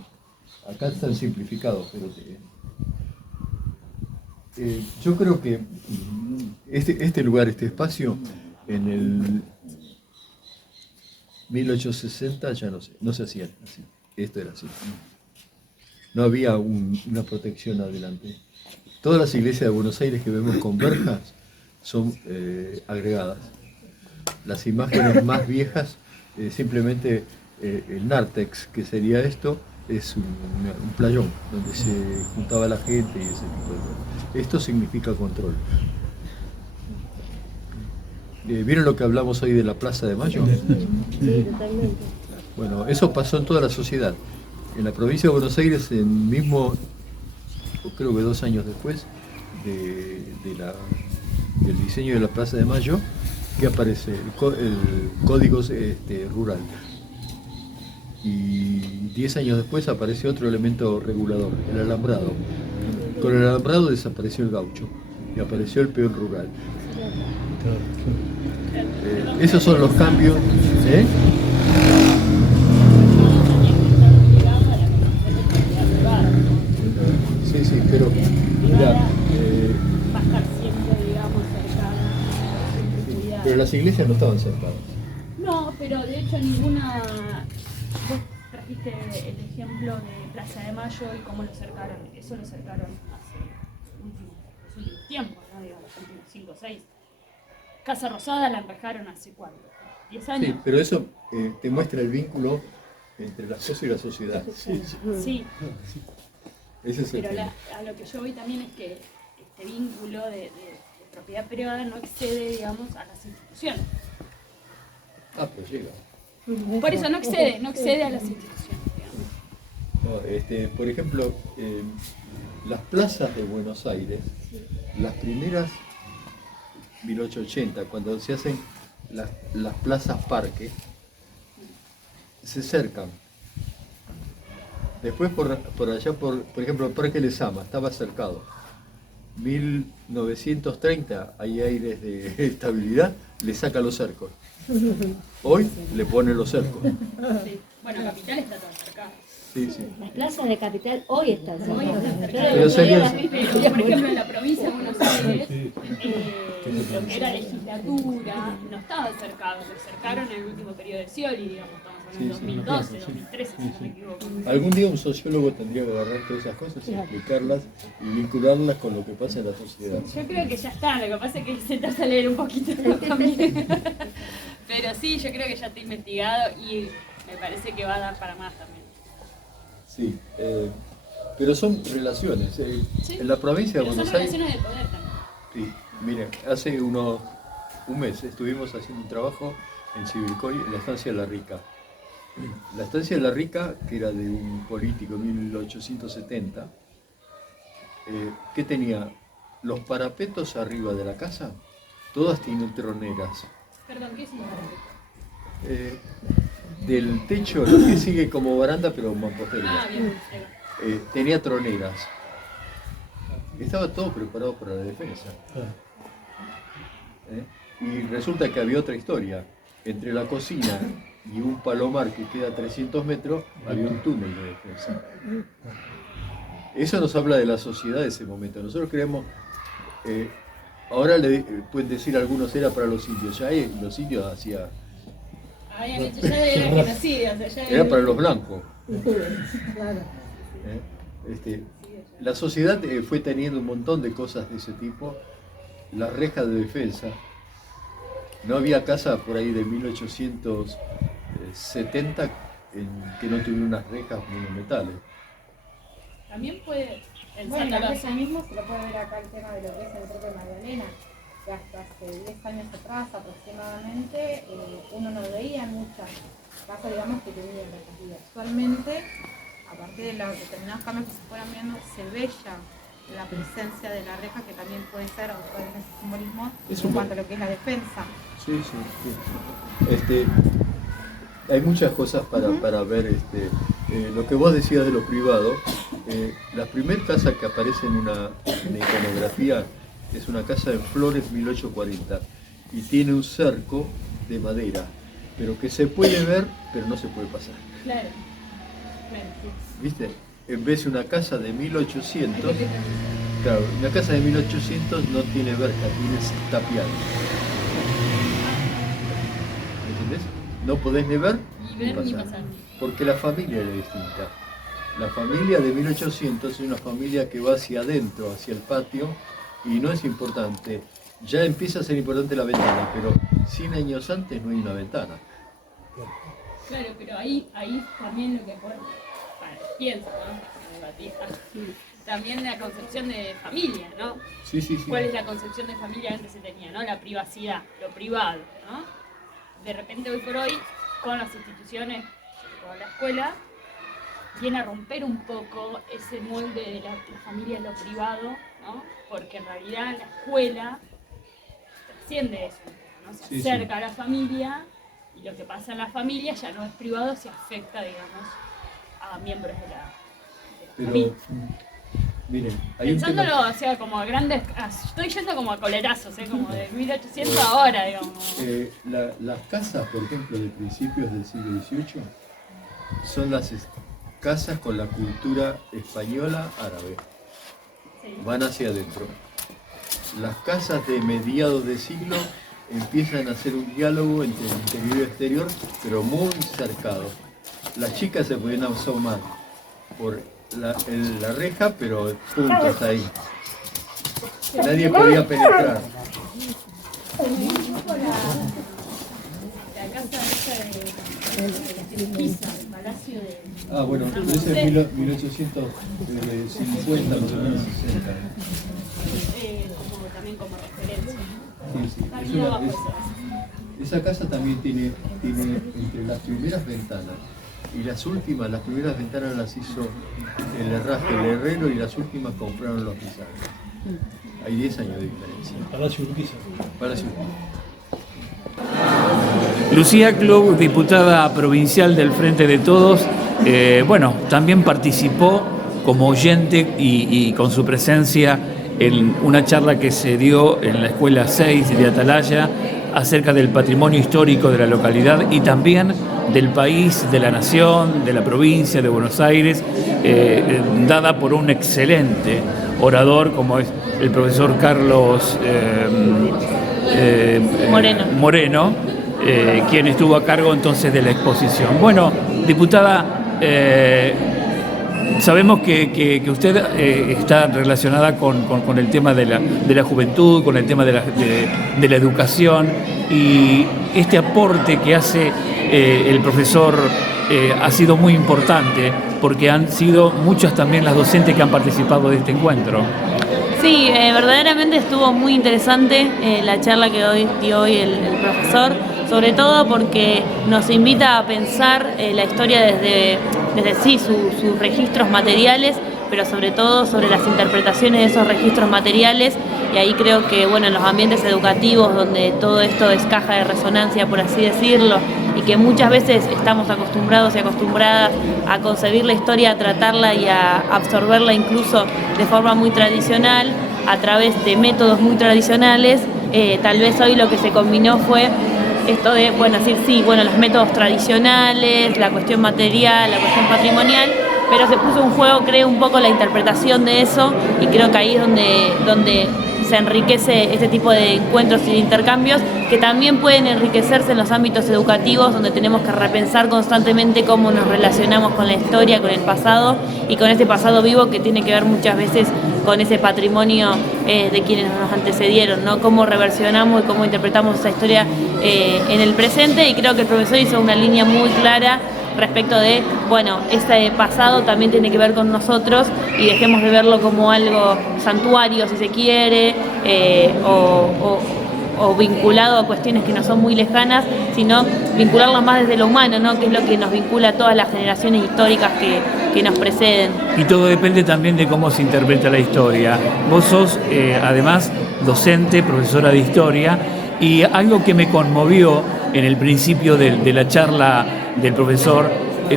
acá están simplificados, pero yo creo que este lugar, este espacio, en el 1860 ya no se hacía así. Esto era así. No había una protección adelante. Todas las iglesias de Buenos Aires que vemos con verjas son agregadas. Las imágenes más viejas simplemente el nártex, que sería esto, es un playón donde se juntaba la gente y ese tipo de cosas. Esto significa control. ¿Vieron lo que hablamos hoy de la Plaza de Mayo? Sí, totalmente. Bueno, eso pasó en toda la sociedad. En la provincia de Buenos Aires, creo que 2 años después del diseño de la Plaza de Mayo, que aparece el código rural. Y 10 años después aparece otro elemento regulador, el alambrado. Con el alambrado desapareció el gaucho y apareció el peón rural. Esos son los cambios. Sí, sí, pero mirá, va a estar siempre, digamos, cercana. pero las iglesias no estaban cercadas. No, pero de hecho ninguna. Vos trajiste el ejemplo de Plaza de Mayo y cómo lo cercaron. Eso lo cercaron hace los últimos tiempos, ¿no? Digamos, los últimos 5 o 6. Casa Rosada la enrejaron hace ¿cuánto? ¿10 años? Sí, pero eso te muestra el vínculo entre las cosas y la sociedad. Sí. Ese es el Pero tema. a lo que yo voy también es que este vínculo de propiedad privada no excede, digamos, a las instituciones. Ah, pero llega. Por eso no excede a las instituciones, digamos. No, por ejemplo, las plazas de Buenos Aires, las primeras 1880, cuando se hacen las plazas parque, se cercan. Después por allá, por ejemplo, el Parque Lezama estaba cercado. 1930 hay aires de estabilidad, le saca los cercos. Hoy le pone los cercos. Sí. Bueno, Capital está todo cercado. Sí, sí. Las plazas de Capital hoy están Hoy está cercadas. cercado. Pero sería- Pero, por ejemplo, en la provincia de Buenos Aires, lo que era legislatura, no estaba cercado, lo cercaron en el último periodo de Scioli, digamos, estamos hablando de Sí, sí. 2012, 2013, si no me equivoco. Algún día un sociólogo tendría que agarrar todas esas cosas y explicarlas y vincularlas con lo que pasa en la sociedad. Yo creo que ya está, lo que pasa es que se trata de leer un poquito también. Pero sí, yo creo que ya está investigado y me parece que va a dar para más también. Sí, pero son relaciones. Sí. En la provincia de Pero son Buenos Aires, relaciones de poder también. sí, miren, hace un mes estuvimos haciendo un trabajo en Chivilcoy, en la estancia de La Rica. La estancia de La Rica, que era de un político en 1870, que tenía los parapetos arriba de la casa, todas tienen troneras. Perdón, ¿qué es un Del techo, lo que sigue como baranda, pero mampostería. Ah, bien, ahí va. Tenía troneras. Estaba todo preparado para la defensa. Y resulta que había otra historia. Entre la cocina y un palomar que queda a 300 metros, había un túnel de defensa. Eso nos habla de la sociedad de ese momento. Nosotros creemos, ahora pueden decir algunos era para los indios, ya los indios hacía, Habían hecho ya de la genocidio, o sea, ya era para los blancos. Claro. La sociedad fue teniendo un montón de cosas de ese tipo. Las rejas de defensa. No había casa por ahí de 1870 que no tuviera unas rejas monumentales. también puede en Bueno, Santa eso mismo se lo puede ver acá el tema de lo que es el propio Magdalena, que hasta hace 10 años atrás aproximadamente uno no veía muchas casas, digamos, que tenían rejas. Y actualmente, a partir de los determinados cambios que se fueron viendo, se ve ya la presencia de la reja, que también puede ser, o puede tener ese simbolismo en cuanto a lo que es la defensa. Sí, sí, sí. Hay muchas cosas para ver. Lo que vos decías de lo privado, la primera casa que aparece en la iconografía es una casa en Flores 1840 y tiene un cerco de madera, pero que se puede ver, pero no se puede pasar. Claro. Claro, sí. ¿Viste? En vez de una casa de 1800, claro, una casa de 1800 no tiene verja, tiene tapial. ¿Entendés? No podés ni ver Ni ver ni pasar. porque la familia era distinta. La familia de 1800 es una familia que va hacia adentro, hacia el patio, y no es importante. Ya empieza a ser importante la ventana, pero 100 años antes no hay una ventana. Claro, pero ahí también lo que pienso, ¿no? También la concepción de familia, ¿no? Sí, sí, sí. ¿Cuál es la concepción de familia que antes se tenía, ¿no? La privacidad, lo privado, ¿no? De repente hoy por hoy, con las instituciones, con la escuela, viene a romper un poco ese molde de la familia en lo privado, ¿no? Porque en realidad la escuela trasciende eso, ¿no? Se acerca a la familia y lo que pasa en la familia ya no es privado, se afecta, digamos, a miembros de la familia. Miren, hay Pensándolo, o sea, como a grandes... estoy yendo como a coletazos, como de 1800 ahora, digamos. Las casas, por ejemplo, de principios del siglo XVIII, son las casas con la cultura española árabe. Sí. Van hacia adentro. Las casas de mediados de siglo empiezan a hacer un diálogo entre el interior y el exterior, pero muy cercado. Las chicas se podían asomar por la reja, pero punto, hasta ahí. Nadie podía penetrar. La casa esa de Pisa, el palacio de... Bueno, ese es 1850, más o menos 60. Como, también como referencia. Sí. Esa casa también tiene entre las primeras ventanas y las últimas, las primeras ventanas las hizo el herraje, el herrero, y las últimas compraron los pizarros. Hay 10 años de diferencia. Palacio Urquiza. Palacio Urquiza. Lucía Klug, diputada provincial del Frente de Todos, también participó como oyente y con su presencia en una charla que se dio en la Escuela 6 de Atalaya acerca del patrimonio histórico de la localidad y también del país, de la nación, de la provincia de Buenos Aires, dada por un excelente orador como es el profesor Carlos Moreno, quien estuvo a cargo entonces de la exposición. Bueno, diputada, sabemos que usted está relacionada con el tema de la juventud, con el tema de la educación, y este aporte que hace el profesor ha sido muy importante, porque han sido muchas también las docentes que han participado de este encuentro. Sí, verdaderamente estuvo muy interesante la charla que dio hoy el profesor, sobre todo porque nos invita a pensar la historia desde sí, sus registros materiales, pero sobre todo sobre las interpretaciones de esos registros materiales, y ahí creo que en los ambientes educativos donde todo esto es caja de resonancia, por así decirlo, y que muchas veces estamos acostumbrados y acostumbradas a concebir la historia, a tratarla y a absorberla incluso de forma muy tradicional, a través de métodos muy tradicionales, tal vez hoy lo que se combinó fue esto de, los métodos tradicionales, la cuestión material, la cuestión patrimonial, pero se puso en juego, creo, un poco la interpretación de eso, y creo que ahí es donde se enriquece este tipo de encuentros y de intercambios, que también pueden enriquecerse en los ámbitos educativos, donde tenemos que repensar constantemente cómo nos relacionamos con la historia, con el pasado, y con este pasado vivo que tiene que ver muchas veces con ese patrimonio de quienes nos antecedieron, ¿no? Cómo reversionamos y cómo interpretamos esa historia en el presente, y creo que el profesor hizo una línea muy clara respecto de, este pasado también tiene que ver con nosotros, y dejemos de verlo como algo santuario, si se quiere, o vinculado a cuestiones que no son muy lejanas, sino vincularlo más desde lo humano, ¿no? Que es lo que nos vincula a todas las generaciones históricas que nos preceden. Y todo depende también de cómo se interpreta la historia. Vos sos, además, docente, profesora de historia, y algo que me conmovió en el principio de la charla del profesor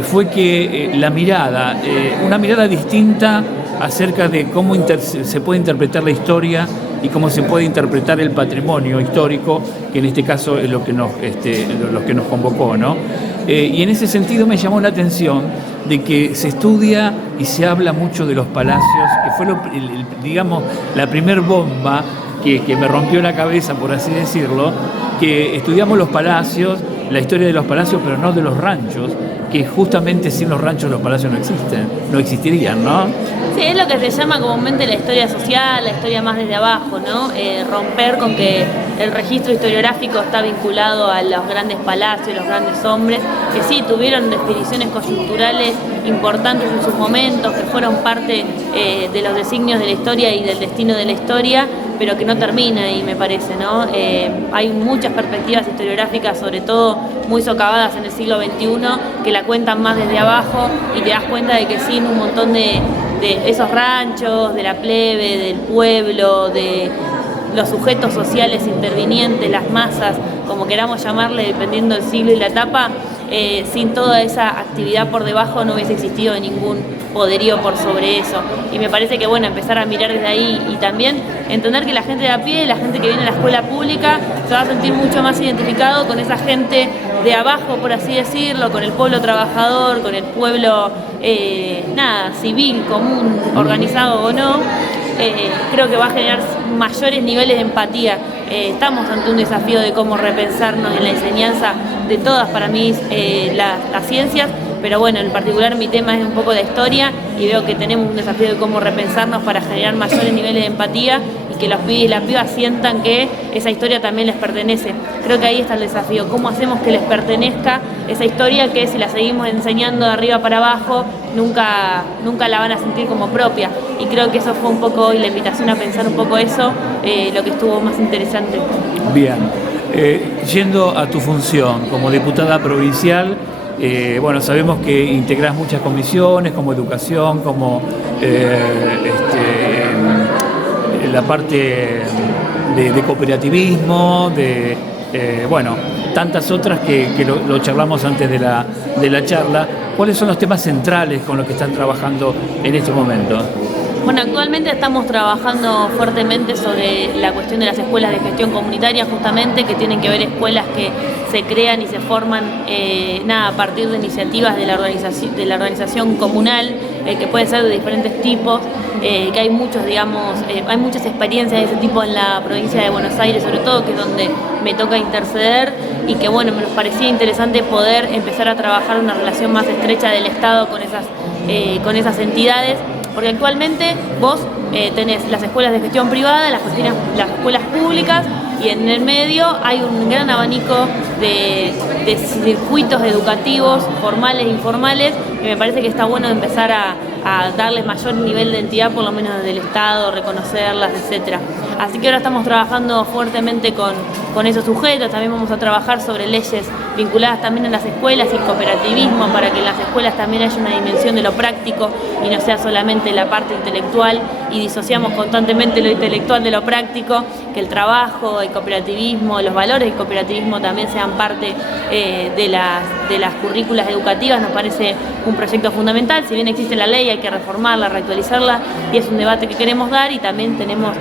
fue que una mirada distinta acerca de cómo se puede interpretar la historia y cómo se puede interpretar el patrimonio histórico, que en este caso es lo que nos convocó, ¿no? Y en ese sentido me llamó la atención de que se estudia y se habla mucho de los palacios, que fue la primer bomba que me rompió la cabeza, por así decirlo, que estudiamos los palacios, la historia de los palacios, pero no de los ranchos, que justamente sin los ranchos los palacios no existirían, ¿no? Sí, es lo que se llama comúnmente la historia social, la historia más desde abajo, ¿no? Romper con que el registro historiográfico está vinculado a los grandes palacios, los grandes hombres, que sí tuvieron definiciones coyunturales importantes en sus momentos, que fueron parte de los designios de la historia y del destino de la historia, pero que no termina ahí, me parece, ¿no? Hay muchas perspectivas historiográficas, sobre todo muy socavadas en el siglo XXI, que la cuentan más desde abajo y te das cuenta de que sin un montón de esos ranchos, de la plebe, del pueblo, de los sujetos sociales intervinientes, las masas, como queramos llamarle, dependiendo del siglo y la etapa, sin toda esa actividad por debajo no hubiese existido ningún poderío por sobre eso. Y me parece que, bueno, empezar a mirar desde ahí y también entender que la gente de a pie, la gente que viene a la escuela pública, se va a sentir mucho más identificado con esa gente de abajo, por así decirlo, con el pueblo trabajador, con el pueblo, civil, común, organizado o no. Creo que va a generar mayores niveles de empatía. Estamos ante un desafío de cómo repensarnos en la enseñanza de todas, para mí, las ciencias, pero bueno, en particular mi tema es un poco de historia y veo que tenemos un desafío de cómo repensarnos para generar mayores niveles de empatía y que los pibes y las pibas sientan que esa historia también les pertenece. Creo que ahí está el desafío, cómo hacemos que les pertenezca esa historia que si la seguimos enseñando de arriba para abajo nunca la van a sentir como propia, y creo que eso fue un poco hoy la invitación a pensar un poco eso, lo que estuvo más interesante. Bien, yendo a tu función como diputada provincial, bueno, sabemos que integrás muchas comisiones, como educación, como la parte de cooperativismo, bueno, tantas otras que lo charlamos antes de la charla. ¿Cuáles son los temas centrales con los que están trabajando en este momento? Bueno, actualmente estamos trabajando fuertemente sobre la cuestión de las escuelas de gestión comunitaria, justamente, que tienen que ver escuelas que se crean y se forman a partir de iniciativas de la organización comunal, que puede ser de diferentes tipos, que hay muchos, hay muchas experiencias de ese tipo en la provincia de Buenos Aires, sobre todo, que es donde me toca interceder, y que bueno, me parecía interesante poder empezar a trabajar una relación más estrecha del Estado con esas entidades. Porque actualmente vos tenés las escuelas de gestión privada, las escuelas públicas, y en el medio hay un gran abanico de circuitos educativos formales e informales, que me parece que está bueno empezar a darles mayor nivel de entidad, por lo menos desde el Estado, reconocerlas, etc. Así que ahora estamos trabajando fuertemente con esos sujetos. También vamos a trabajar sobre leyes vinculadas también en las escuelas y cooperativismo, para que en las escuelas también haya una dimensión de lo práctico y no sea solamente la parte intelectual, y disociamos constantemente lo intelectual de lo práctico, que el trabajo, el cooperativismo, los valores del cooperativismo también sean parte de las currículas educativas. Nos parece un proyecto fundamental. Si bien existe la ley, hay que reformarla, reactualizarla, y es un debate que queremos dar, y también tenemos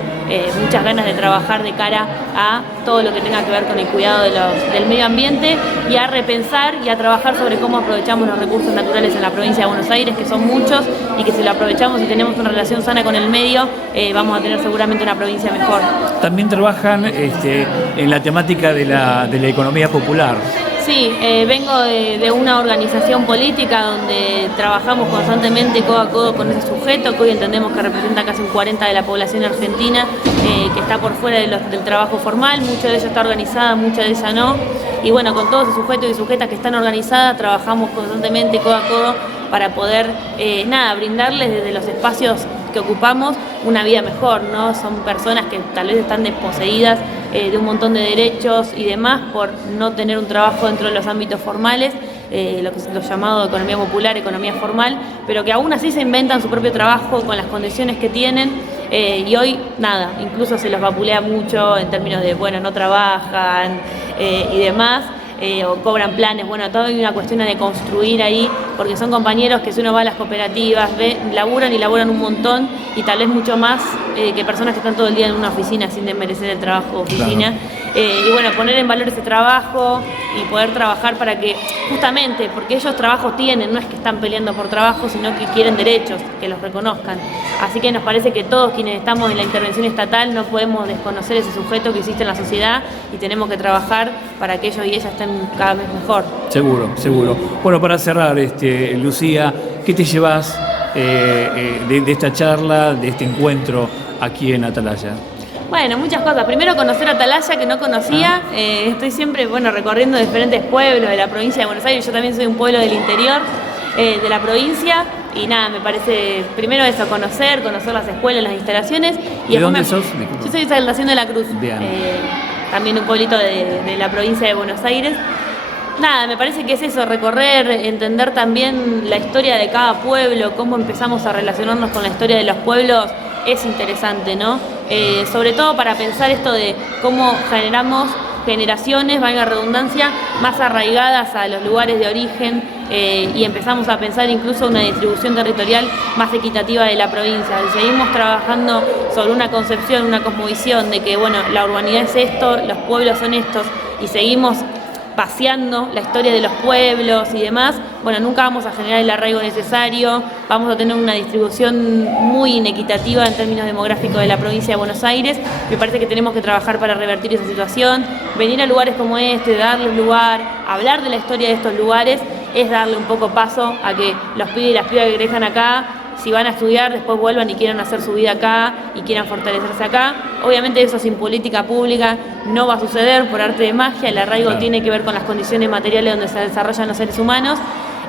muchas ganas de trabajar de cara a todo lo que tenga que ver con el cuidado del medio ambiente, y a repensar y a trabajar sobre cómo aprovechamos los recursos naturales en la provincia de Buenos Aires, que son muchos, y que si lo aprovechamos y tenemos una relación sana con el medio, vamos a tener seguramente una provincia mejor. También trabajan en la temática de la economía popular. Sí, vengo de una organización política donde trabajamos constantemente codo a codo con ese sujeto, que hoy entendemos que representa casi un 40% de la población argentina, que está por fuera del trabajo formal. Mucho de ella está organizada, mucho de ella no. Y bueno, con todos esos sujetos y sujetas que están organizadas, trabajamos constantemente codo a codo para poder, brindarles desde los espacios que ocupamos una vida mejor, ¿no? Son personas que tal vez están desposeídas de un montón de derechos y demás por no tener un trabajo dentro de los ámbitos formales, lo que es lo llamado economía popular, economía formal, pero que aún así se inventan su propio trabajo con las condiciones que tienen, y hoy incluso se los vapulea mucho en términos de, bueno, no trabajan y demás. O cobran planes, bueno, todo hay una cuestión de construir ahí, porque son compañeros que si uno va a las cooperativas, laburan un montón, y tal vez mucho más que personas que están todo el día en una oficina sin desmerecer el trabajo de oficina. Claro. Y bueno, poner en valor ese trabajo y poder trabajar para que, justamente, porque ellos trabajo tienen, no es que están peleando por trabajo, sino que quieren derechos, que los reconozcan. Así que nos parece que todos quienes estamos en la intervención estatal no podemos desconocer ese sujeto que existe en la sociedad, y tenemos que trabajar para que ellos y ellas estén cada vez mejor. Seguro, seguro. Bueno, para cerrar, Lucía, ¿qué te llevas de esta charla, de este encuentro aquí en Atalaya? Bueno, muchas cosas. Primero conocer Atalaya, que no conocía. Estoy siempre, bueno, recorriendo diferentes pueblos de la provincia de Buenos Aires. Yo también soy un pueblo del interior de la provincia. Y nada, me parece, primero eso, conocer las escuelas, las instalaciones. Y ¿De dónde sos? Yo soy de Saltación de la Cruz. Bien. También un pueblito de la provincia de Buenos Aires. Nada, me parece que es eso, recorrer, entender también la historia de cada pueblo, cómo empezamos a relacionarnos con la historia de los pueblos, es interesante, ¿no? Sobre todo para pensar esto de cómo generamos generaciones, valga la redundancia, más arraigadas a los lugares de origen y empezamos a pensar incluso una distribución territorial más equitativa de la provincia. Seguimos trabajando sobre una concepción, una cosmovisión de que, bueno, la urbanidad es esto, los pueblos son estos y seguimos paseando la historia de los pueblos y demás, bueno, nunca vamos a generar el arraigo necesario, vamos a tener una distribución muy inequitativa en términos demográficos de la provincia de Buenos Aires. Me parece que tenemos que trabajar para revertir esa situación, venir a lugares como este, darles lugar, hablar de la historia de estos lugares, es darle un poco paso a que los pibes y las pibas que crezcan acá, si van a estudiar, después vuelvan y quieran hacer su vida acá y quieran fortalecerse acá. Obviamente eso sin política pública no va a suceder por arte de magia, el arraigo tiene que ver con las condiciones materiales donde se desarrollan los seres humanos,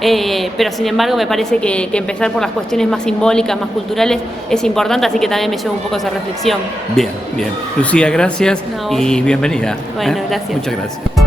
pero sin embargo me parece que empezar por las cuestiones más simbólicas, más culturales es importante, así que también me llevo un poco esa reflexión. Bien, bien. Lucía, gracias No, y bienvenida. Bueno, gracias. Muchas gracias.